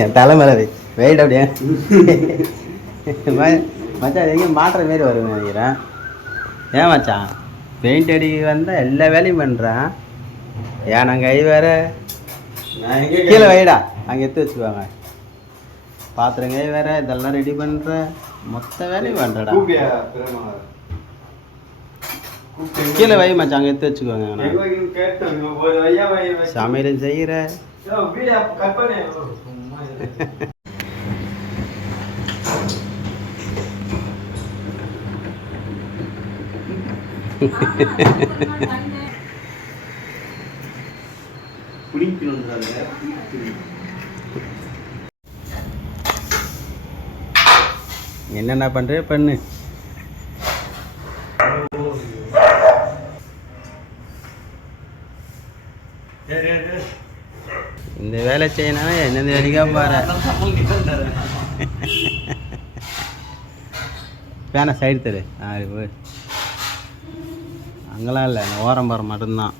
என் தலைமையில வெயிட் அப்படியே மச்சான் எங்கேயும் மாட்டுற மாரி வருவேன் நினைக்கிறேன். ஏன் மச்சான் பெயிண்ட் அடிக்க வந்தால் எல்லா வேலையும் பண்ணுறேன். ஏன் நாங்கள் கை வேற கீழே வைடா அங்கே எடுத்து வச்சுக்குவாங்க. பாத்திரம் கை வேற இதெல்லாம் ரெடி பண்ணுற மொத்த வேலையும் பண்ணுறடா. கீழே வை மச்சான் அங்கே எடுத்து வச்சுக்குவாங்க. சமையல் செய்கிற என்னென்ன பண்ணுற பண்ணு. இந்த வேலை செய்யணும் என்னென்ன வேலைக்கா பாரு. வேணா சைடு தரு. அங்கெல்லாம் இல்லை ஓரம் பாரு மட்டும்தான்.